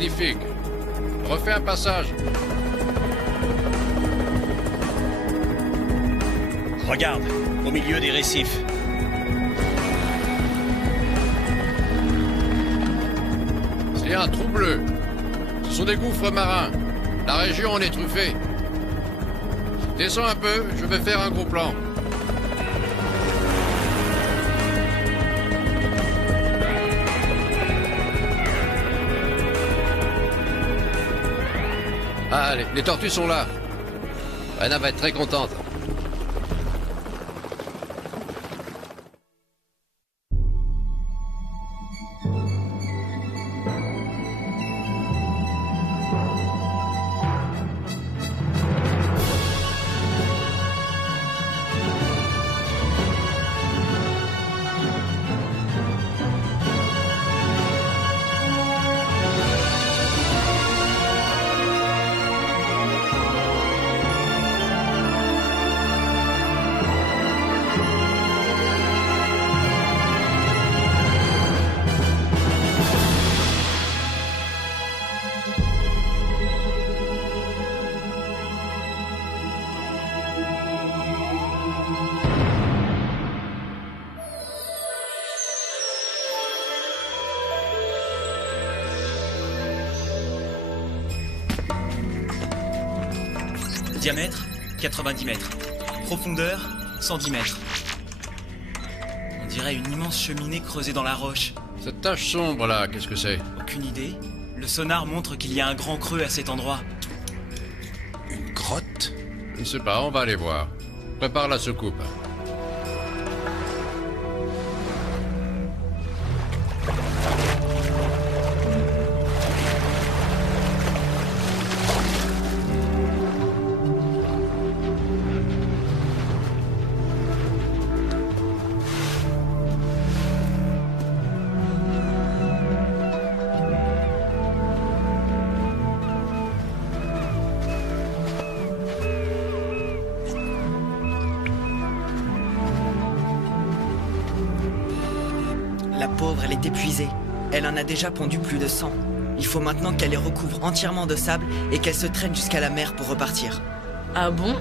Magnifique. Refais un passage. Regarde, au milieu des récifs. C'est un trou bleu. Ce sont des gouffres marins. La région en est truffée. Descends un peu, je vais faire un gros plan. Ah, les tortues sont là. Anna va être très contente. Diamètre, 90 mètres. Profondeur, 110 mètres. On dirait une immense cheminée creusée dans la roche. Cette tache sombre là, qu'est-ce que c'est? Aucune idée. Le sonar montre qu'il y a un grand creux à cet endroit. Une grotte? Je ne sais pas, on va aller voir. Prépare la soucoupe. La pauvre, elle est épuisée. Elle en a déjà pondu plus de 100. Il faut maintenant qu'elle les recouvre entièrement de sable et qu'elle se traîne jusqu'à la mer pour repartir. Ah bon?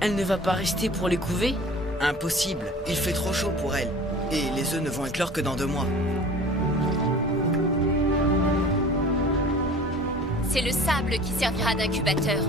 Elle ne va pas rester pour les couver? Impossible, il fait trop chaud pour elle. Et les œufs ne vont éclore que dans 2 mois. C'est le sable qui servira d'incubateur.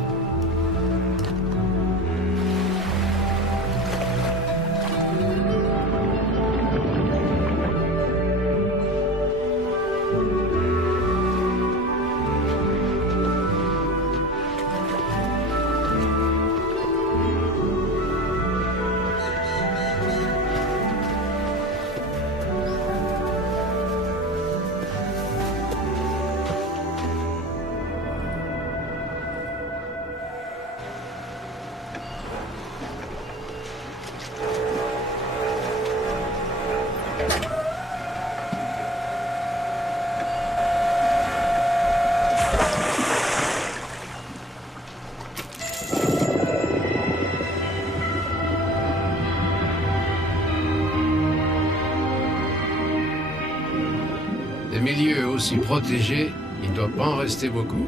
Des milieux aussi protégés, il ne doit pas en rester beaucoup.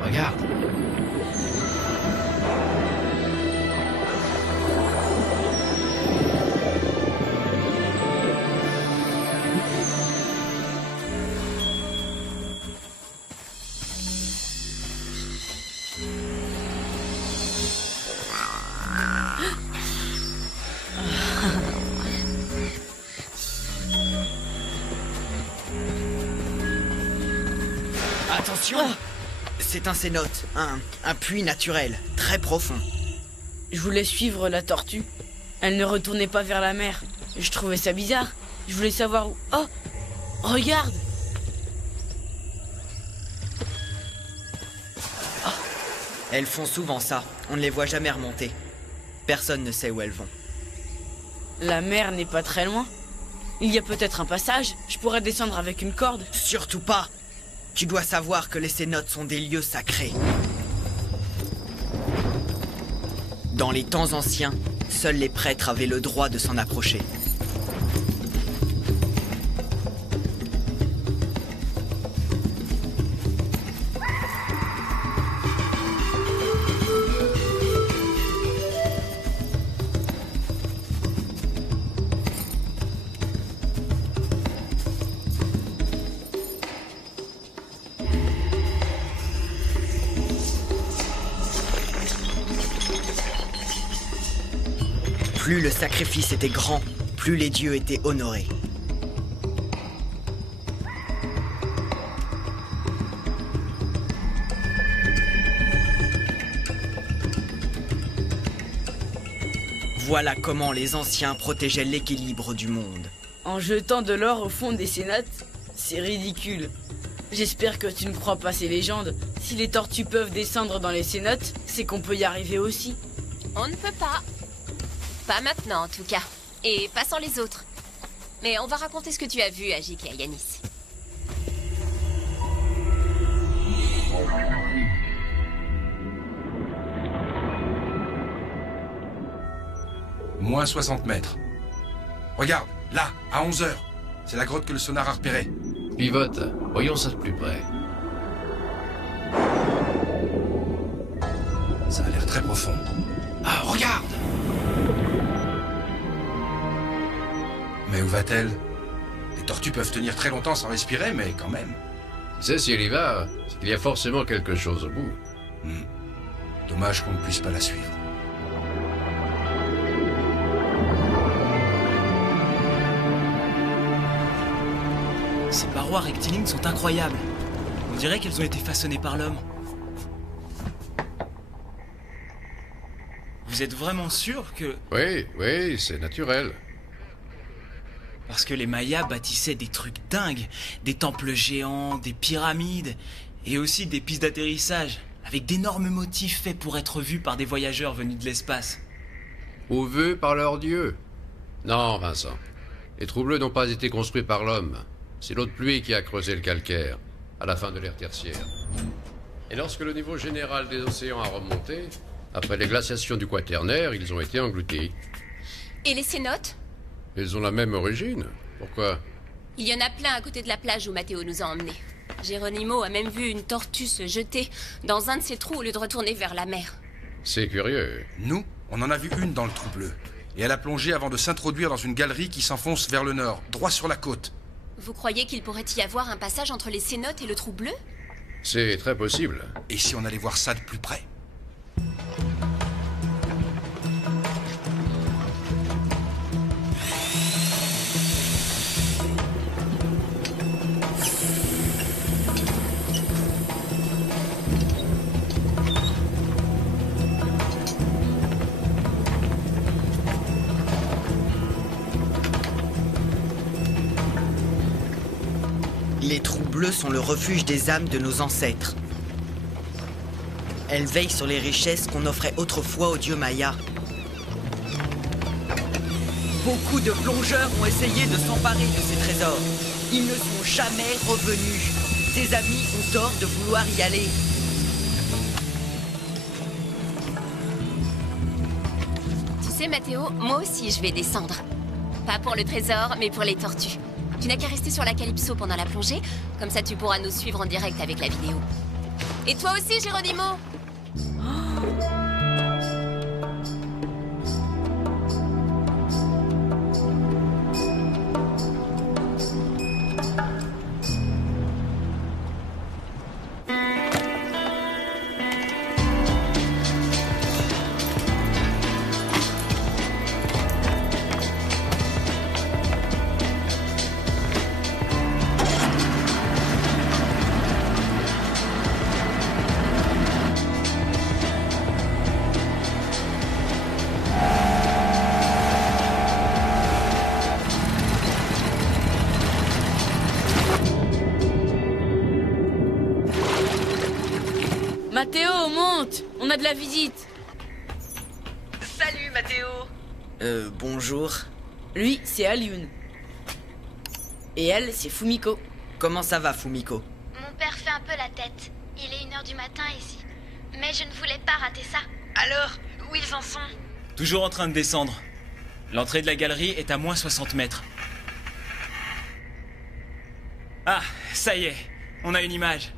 Regarde. Attention! C'est un cénote, un puits naturel, très profond. Je voulais suivre la tortue. Elle ne retournait pas vers la mer. Je trouvais ça bizarre. Je voulais savoir où... Oh! Regarde! Elles font souvent ça, on ne les voit jamais remonter. Personne ne sait où elles vont. La mer n'est pas très loin. Il y a peut-être un passage. Je pourrais descendre avec une corde. Surtout pas! Tu dois savoir que les cénotes sont des lieux sacrés. Dans les temps anciens, seuls les prêtres avaient le droit de s'en approcher. Plus le sacrifice était grand, plus les dieux étaient honorés. Voilà comment les anciens protégeaient l'équilibre du monde. En jetant de l'or au fond des cénotes, c'est ridicule. J'espère que tu ne crois pas ces légendes. Si les tortues peuvent descendre dans les cénotes, c'est qu'on peut y arriver aussi. On ne peut pas. Pas maintenant, en tout cas. Et pas sans les autres. Mais on va raconter ce que tu as vu, Ajik et à Yanis. Moins 60 mètres. Regarde, là, à 11 heures. C'est la grotte que le sonar a repérée. Pivote, voyons ça de plus près. Ça a l'air très profond. Ah, regarde! Mais où va-t-elle? Les tortues peuvent tenir très longtemps sans respirer, mais quand même. Tu sais, si elle y va, c'est qu'il y a forcément quelque chose au bout. Dommage qu'on ne puisse pas la suivre. Ces parois rectilignes sont incroyables. On dirait qu'elles ont été façonnées par l'homme. Vous êtes vraiment sûr que... Oui, c'est naturel. Parce que les Mayas bâtissaient des trucs dingues. Des temples géants, des pyramides, et aussi des pistes d'atterrissage, avec d'énormes motifs faits pour être vus par des voyageurs venus de l'espace. Ou vus par leur dieu. Non, Vincent. Les trous bleus n'ont pas été construits par l'homme. C'est l'eau de pluie qui a creusé le calcaire, à la fin de l'ère tertiaire. Et lorsque le niveau général des océans a remonté, après les glaciations du Quaternaire, ils ont été engloutis. Et les cénotes? Ils ont la même origine. Pourquoi? Il y en a plein à côté de la plage où Matteo nous a emmenés. Geronimo a même vu une tortue se jeter dans un de ces trous au lieu de retourner vers la mer. C'est curieux. Nous, on en a vu une dans le trou bleu. Et elle a plongé avant de s'introduire dans une galerie qui s'enfonce vers le nord, droit sur la côte. Vous croyez qu'il pourrait y avoir un passage entre les cénotes et le trou bleu? C'est très possible. Et si on allait voir ça de plus près? Les trous bleus sont le refuge des âmes de nos ancêtres. Elles veillent sur les richesses qu'on offrait autrefois aux dieux mayas. Beaucoup de plongeurs ont essayé de s'emparer de ces trésors. Ils ne sont jamais revenus. Tes amis ont tort de vouloir y aller. Tu sais, Matteo, moi aussi je vais descendre. Pas pour le trésor, mais pour les tortues. Tu n'as qu'à rester sur la Calypso pendant la plongée, comme ça tu pourras nous suivre en direct avec la vidéo. Et toi aussi, Geronimo! Matteo, monte! On a de la visite! Salut, Matteo! Bonjour. Lui, c'est Alioun. Et elle, c'est Fumiko. Comment ça va, Fumiko? Mon père fait un peu la tête. Il est 1h du matin ici. Mais je ne voulais pas rater ça. Alors, où ils en sont? Toujours en train de descendre. L'entrée de la galerie est à moins 60 mètres. Ah, ça y est, on a une image.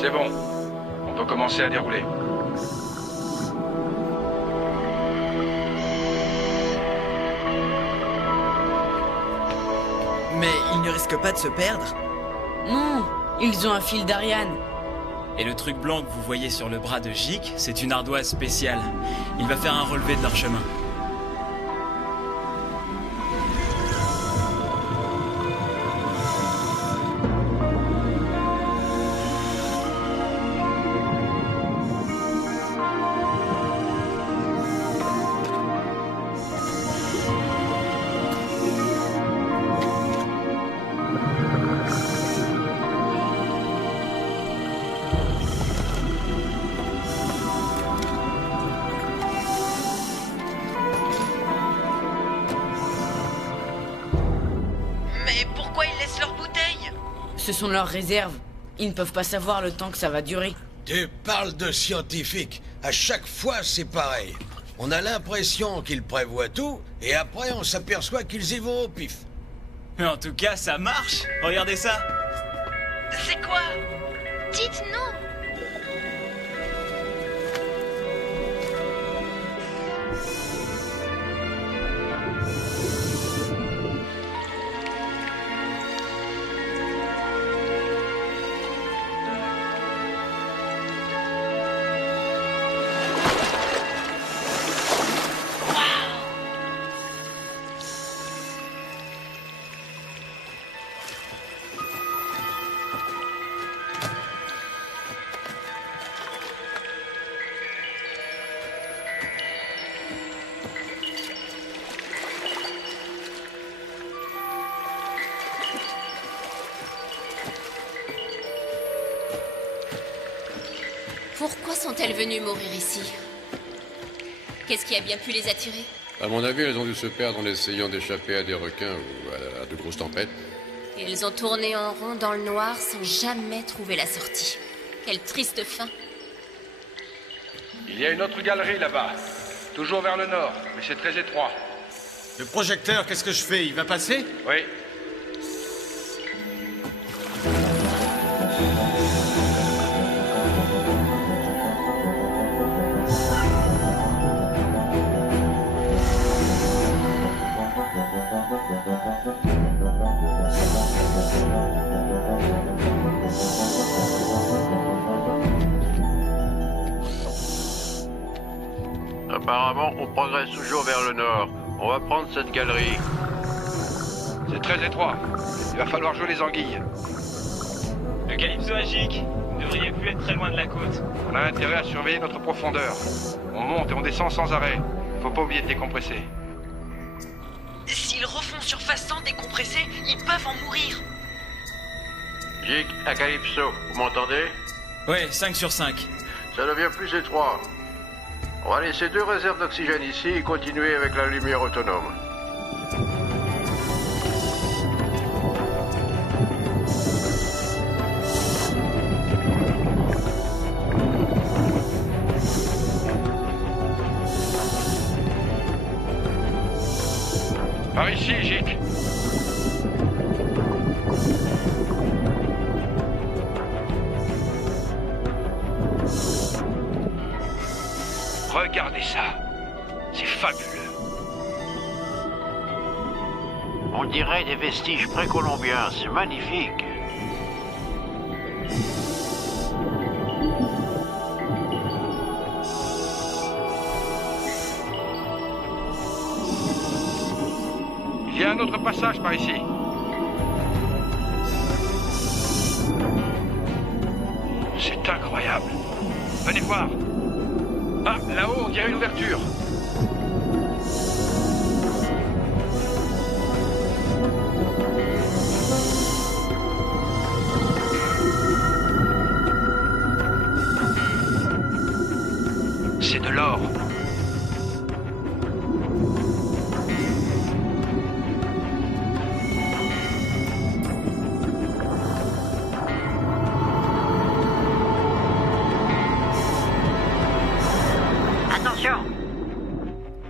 C'est bon. Commencez à dérouler. Mais ils ne risquent pas de se perdre? Non, ils ont un fil d'Ariane. Et le truc blanc que vous voyez sur le bras de Jik, c'est une ardoise spéciale. Il va faire un relevé de leur chemin. Mais pourquoi ils laissent leurs bouteilles? Ce sont leurs réserves. Ils ne peuvent pas savoir le temps que ça va durer. Tu parles de scientifiques. À chaque fois, c'est pareil. On a l'impression qu'ils prévoient tout, et après, on s'aperçoit qu'ils y vont au pif. Mais en tout cas, ça marche. Regardez ça. C'est quoi? Dites-nous. Pourquoi sont-elles venues mourir ici? Qu'est-ce qui a bien pu les attirer? À mon avis, elles ont dû se perdre en essayant d'échapper à des requins ou à de grosses tempêtes. Et elles ont tourné en rond dans le noir sans jamais trouver la sortie. Quelle triste fin. Il y a une autre galerie là-bas. Toujours vers le nord, mais c'est très étroit. Le projecteur, qu'est-ce que je fais? Il va passer? Oui. Apparemment, on progresse toujours vers le nord. On va prendre cette galerie. C'est très étroit. Il va falloir jouer les anguilles. Le Calypso à Jik. Vous devriez plus être très loin de la côte. On a intérêt à surveiller notre profondeur. On monte et on descend sans arrêt. Faut pas oublier de décompresser. S'ils refont surface sans décompresser, ils peuvent en mourir. Jik, à Calypso, vous m'entendez? Ouais, 5 sur 5. Ça devient plus étroit. On va laisser 2 réserves d'oxygène ici et continuer avec la lumière autonome. Par ici, Jik. Regardez ça. C'est fabuleux. On dirait des vestiges précolombiens, c'est magnifique. Il y a un autre passage par ici. C'est incroyable. Venez voir. Ah, là-haut, on dirait une ouverture. C'est de l'or.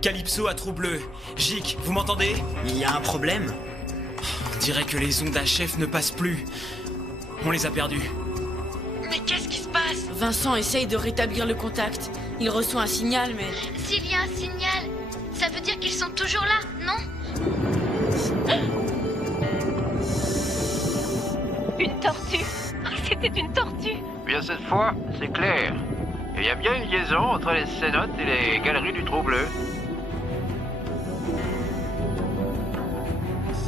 Calypso à trou bleu. Jik, vous m'entendez? Il y a un problème? On dirait que les ondes HF ne passent plus. On les a perdues. Mais qu'est-ce qui se passe? passe? Vincent essaye de rétablir le contact. Il reçoit un signal, mais... S'il y a un signal, ça veut dire qu'ils sont toujours là, non? Une tortue. C'était une tortue. Bien cette fois, c'est clair. Il y a bien une liaison entre les cénotes et les galeries du Trou-Bleu.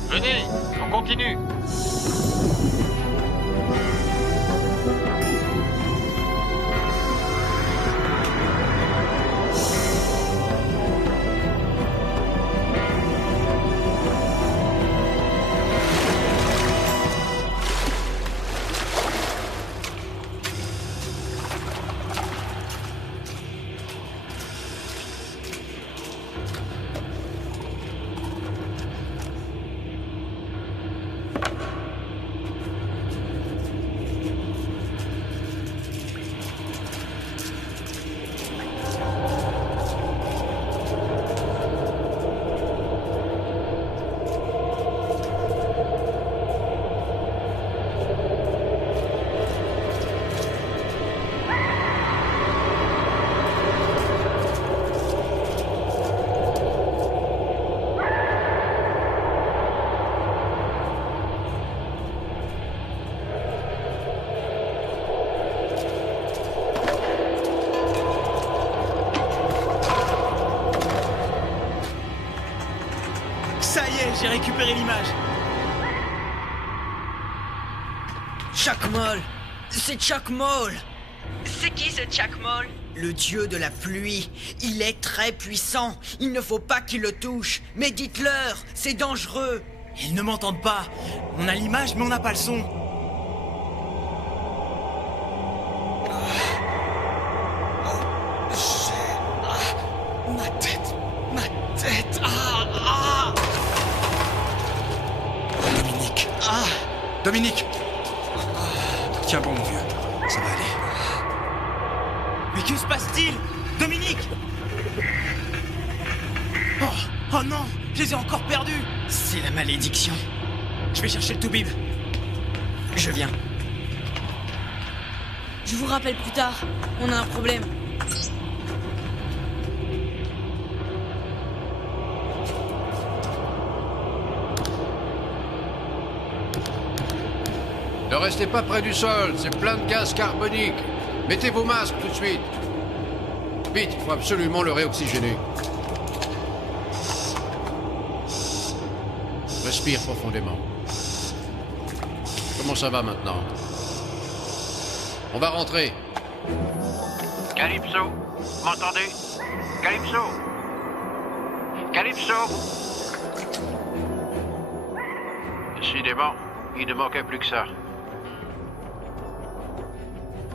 Venez, on continue. Ça y est, j'ai récupéré l'image. Chuck Moll! C'est Chuck Moll! C'est qui ce Chuck Moll? Le dieu de la pluie. Il est très puissant. Il ne faut pas qu'il le touche. Mais dites-leur, c'est dangereux. Ils ne m'entendent pas. On a l'image, mais on n'a pas le son. Ma tête. Dominique. Dominique. Tiens bon, mon vieux. Ça va aller. Mais que se passe-t-il? Dominique! Oh non, je les ai encore perdus. C'est la malédiction. Je vais chercher le toubib. Je viens. Je vous rappelle plus tard. On a un problème. Ne restez pas près du sol, c'est plein de gaz carbonique. Mettez vos masques tout de suite. Vite, il faut absolument le réoxygéner. Respire profondément. Comment ça va maintenant? On va rentrer. Calypso, vous m'entendez? Calypso? Calypso? Décidément, il ne manquait plus que ça.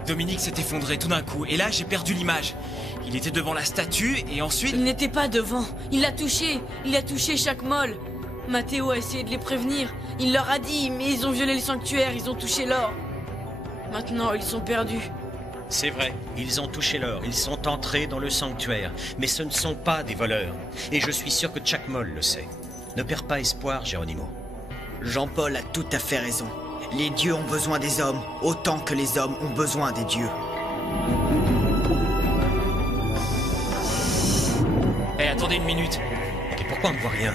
Dominique s'est effondré tout d'un coup, et là j'ai perdu l'image. Il était devant la statue, et ensuite... Il n'était pas devant. Il l'a touché. Il a touché Chuck Moll. Mathéo a essayé de les prévenir. Il leur a dit, mais ils ont violé le sanctuaire, ils ont touché l'or. Maintenant, ils sont perdus. C'est vrai, ils ont touché l'or, ils sont entrés dans le sanctuaire. Mais ce ne sont pas des voleurs. Et je suis sûr que Chuck Moll le sait. Ne perds pas espoir, Geronimo. Jean-Paul a tout à fait raison. Les dieux ont besoin des hommes, autant que les hommes ont besoin des dieux. Eh, attendez une minute. Et pourquoi on ne voit rien?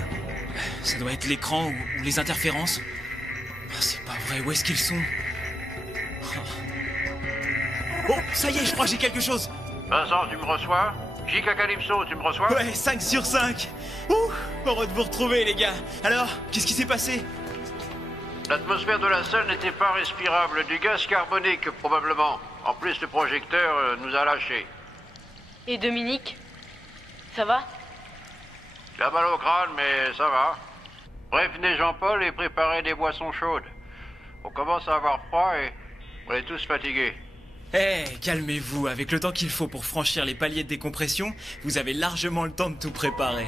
Ça doit être l'écran ou les interférences. Oh, c'est pas vrai, où est-ce qu'ils sont? Oh, ça y est, je crois que j'ai quelque chose. Vincent, tu me reçois? J.K. Calypso, tu me reçois? Ouais, 5 sur 5. Ouh, heureux de vous retrouver, les gars. Alors, qu'est-ce qui s'est passé? L'atmosphère de la salle n'était pas respirable. Du gaz carbonique, probablement. En plus, le projecteur nous a lâchés. Et Dominique? Ça va? Il a mal au crâne, mais ça va. Prévenez Jean-Paul et préparez des boissons chaudes. On commence à avoir froid et on est tous fatigués. Eh, calmez-vous. Avec le temps qu'il faut pour franchir les paliers de décompression, vous avez largement le temps de tout préparer.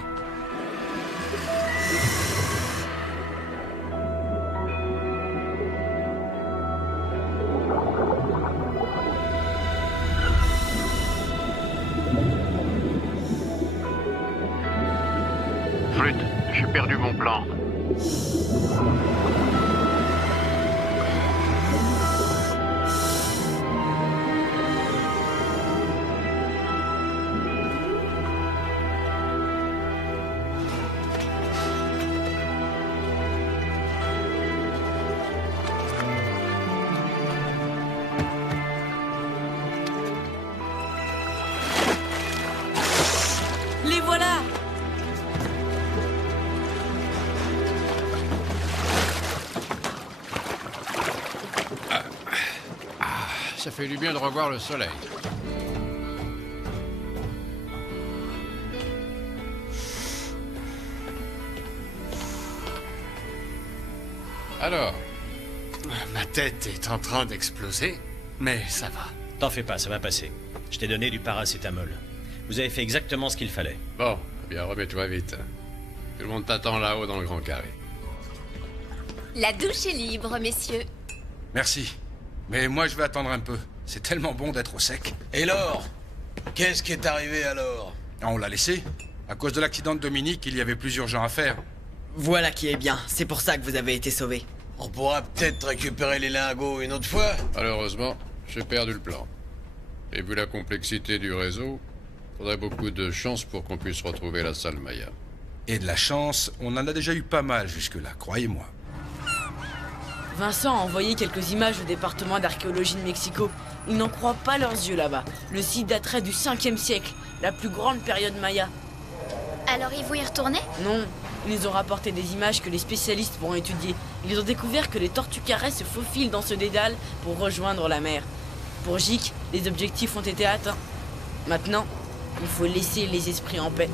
Flûte, j'ai perdu mon plan. ça fait du bien de revoir le soleil. Alors, Ma tête est en train d'exploser, mais ça va. T'en fais pas, ça va passer. Je t'ai donné du paracétamol. Vous avez fait exactement ce qu'il fallait. bon, eh bien remets-toi vite. Tout le monde t'attend là-haut dans le grand carré. La douche est libre, messieurs. Merci. Mais moi, je vais attendre un peu. C'est tellement bon d'être au sec. Et Laure? Qu'est-ce qui est arrivé alors? Ah, on l'a laissé. À cause de l'accident de Dominique, il y avait plus urgent à faire. Voilà qui est bien, c'est pour ça que vous avez été sauvé. On pourra peut-être récupérer les lingots une autre fois? Malheureusement, j'ai perdu le plan. Et vu la complexité du réseau, faudrait beaucoup de chance pour qu'on puisse retrouver la salle Maya. Et de la chance, on en a déjà eu pas mal jusque-là, croyez-moi. Vincent a envoyé quelques images au département d'archéologie de Mexico. Ils n'en croient pas leurs yeux là-bas. Le site daterait du 5e siècle, la plus grande période maya. Alors ils vont y retourner? Non, ils nous ont rapporté des images que les spécialistes pourront étudier. Ils ont découvert que les tortues carrées se faufilent dans ce dédale pour rejoindre la mer. Pour Jick, les objectifs ont été atteints. Maintenant, il faut laisser les esprits en paix.